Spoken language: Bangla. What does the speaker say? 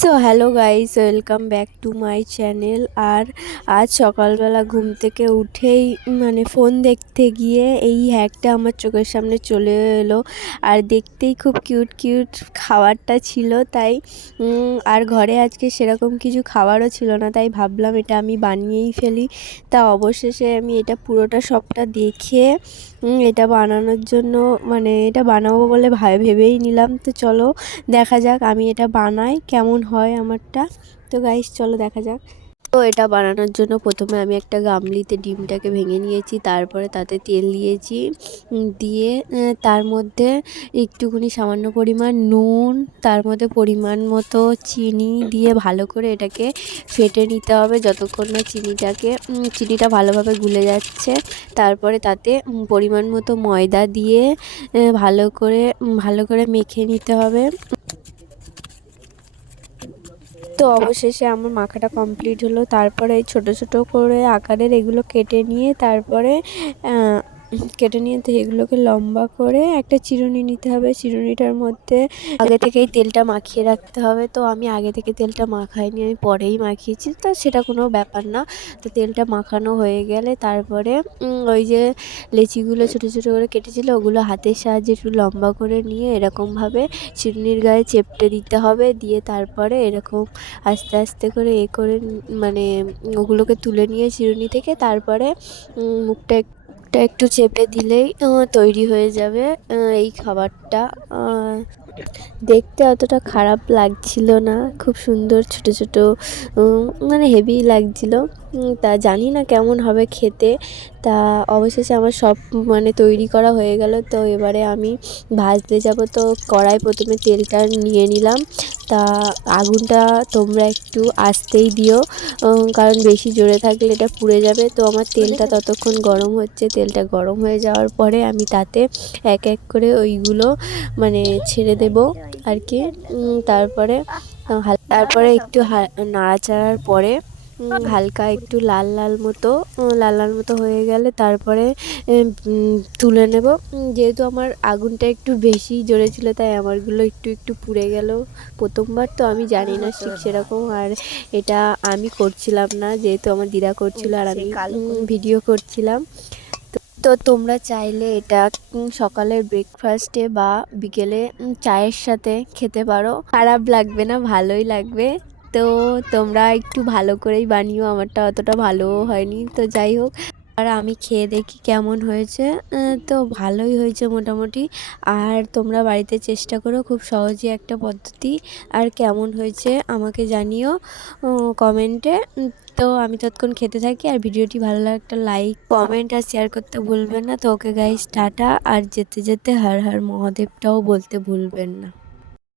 So hello guys, welcome back to my channel. আর আজ সকালবেলা ঘুম থেকে উঠেই ফোন দেখতে গিয়ে এই হ্যাকটা আমার চোখের সামনে চলে এলো। আর দেখতেই খুব কিউট কিউট খাবারটা ছিল, তাই আর ঘরে আজকে সেরকম কিছু খাবারও ছিল না, তাই ভাবলাম এটা আমি বানিয়েই ফেলি। তা অবশেষে আমি এটা পুরোটা সবটা দেখে এটা বানানোর জন্য এটা বানাবো বলে ভেবেই নিলাম। তো চলো দেখা যাক আমি এটা বানাই কেমন হয় আমারটা। তো গাইস চলো দেখা যাক। তো এটা বানানোর জন্য প্রথমে আমি একটা গামলিতে ডিমটাকে ভেঙে নিয়েছি, তারপরে তাতে তেল দিয়েছি, দিয়ে তার মধ্যে একটুখানি সামান্য পরিমাণ নুন, তার মধ্যে পরিমাণ মতো চিনি দিয়ে ভালো করে এটাকে ফেটে নিতে হবে যতক্ষণ না চিনিটা ভালোভাবে গুলে যাচ্ছে। তারপরে তাতে পরিমাণ মতো ময়দা দিয়ে ভালো করে মেখে নিতে হবে। তো অবশেষে আমার মাখাটা কমপ্লিট হলো। তারপরে ছোট ছোট করে আকারের এগুলো কেটে নিয়ে তো এগুলোকে লম্বা করে একটা চিরুনি নিতে হবে। চিরুনিটার মধ্যে আগে থেকেই তেলটা মাখিয়ে রাখতে হবে। তো আমি আগে থেকে তেলটা মাখাইনি, আমি পরেই মাখিয়েছি, তো সেটা কোনো ব্যাপার না। তো তেলটা মাখানো হয়ে গেলে তারপরে ওই যে লেচিগুলো ছোট ছোট করে কেটেছিল ওগুলো হাতের সাহায্যে একটু লম্বা করে নিয়ে এরকমভাবে চিরুনির গায়ে চেপটে দিতে হবে। দিয়ে তারপরে এরকম আস্তে আস্তে করে ওগুলোকে তুলে নিয়ে চিরুনি থেকে তারপরে মুখটা একটু চেপে দিলেই তৈরি হয়ে যাবে এই খাবারটা। দেখতে অতটা খারাপ লাগছিল না, খুব সুন্দর ছোট ছোট হেভি লাগছিল। তা জানি না কেমন হবে খেতে। তা অবশেষে আমার সব তৈরি করা হয়ে গেল। তো এবারে আমি ভাজতে যাব। তো কড়াই প্রথমে তেলটা নিয়ে নিলাম। তা আগুনটা তোমরা একটু আস্তেই দিও, কারণ বেশি জোরে থাকলে এটা পুড়ে যাবে। তো আমার তেলটা ততক্ষণ গরম হচ্ছে। তেলটা গরম হয়ে যাওয়ার পরে আমি তাতে এক এক করে ওইগুলো ছেড়ে দেব আর কি। তারপরে একটু নাড়াচাড়ার পরে হালকা একটু লাল লাল মতো হয়ে গেলে তারপরে তুলে নেব। যেহেতু আমার আগুনটা একটু বেশি জোরে ছিল, তাই আমারগুলো একটু একটু পুড়ে গেল। প্রথমবার তো আমি জানি না ঠিক সেরকম, আর এটা আমি করছিলাম না, যেহেতু আমার দিদা করছিল আর আমি ভিডিও করছিলাম। তো তোমরা চাইলে এটা সকালের ব্রেকফাস্টে বা বিকেলে চায়ের সাথে খেতে পারো, খারাপ লাগবে না, ভালোই লাগবে। তো তোমরা একটু ভালো করেই বানিও, আমারটা অতটা ভালোও হয়নি। তো যাই হোক, আর আমি খেয়ে দেখি কেমন হয়েছে। তো ভালোই হয়েছে মোটামুটি। আর তোমরা বাড়িতে চেষ্টা করো, খুব সহজই একটা পদ্ধতি। আর কেমন হয়েছে আমাকে জানিও কমেন্টে। তো আমি ততক্ষণ খেতে থাকি, আর ভিডিওটি ভালো লাগলে একটা লাইক, কমেন্ট আর শেয়ার করতে ভুলবেন না। তো ওকে গাইস, টাটা। আর যেতে যেতে হর হর মহাদেবটাও বলতে ভুলবেন না।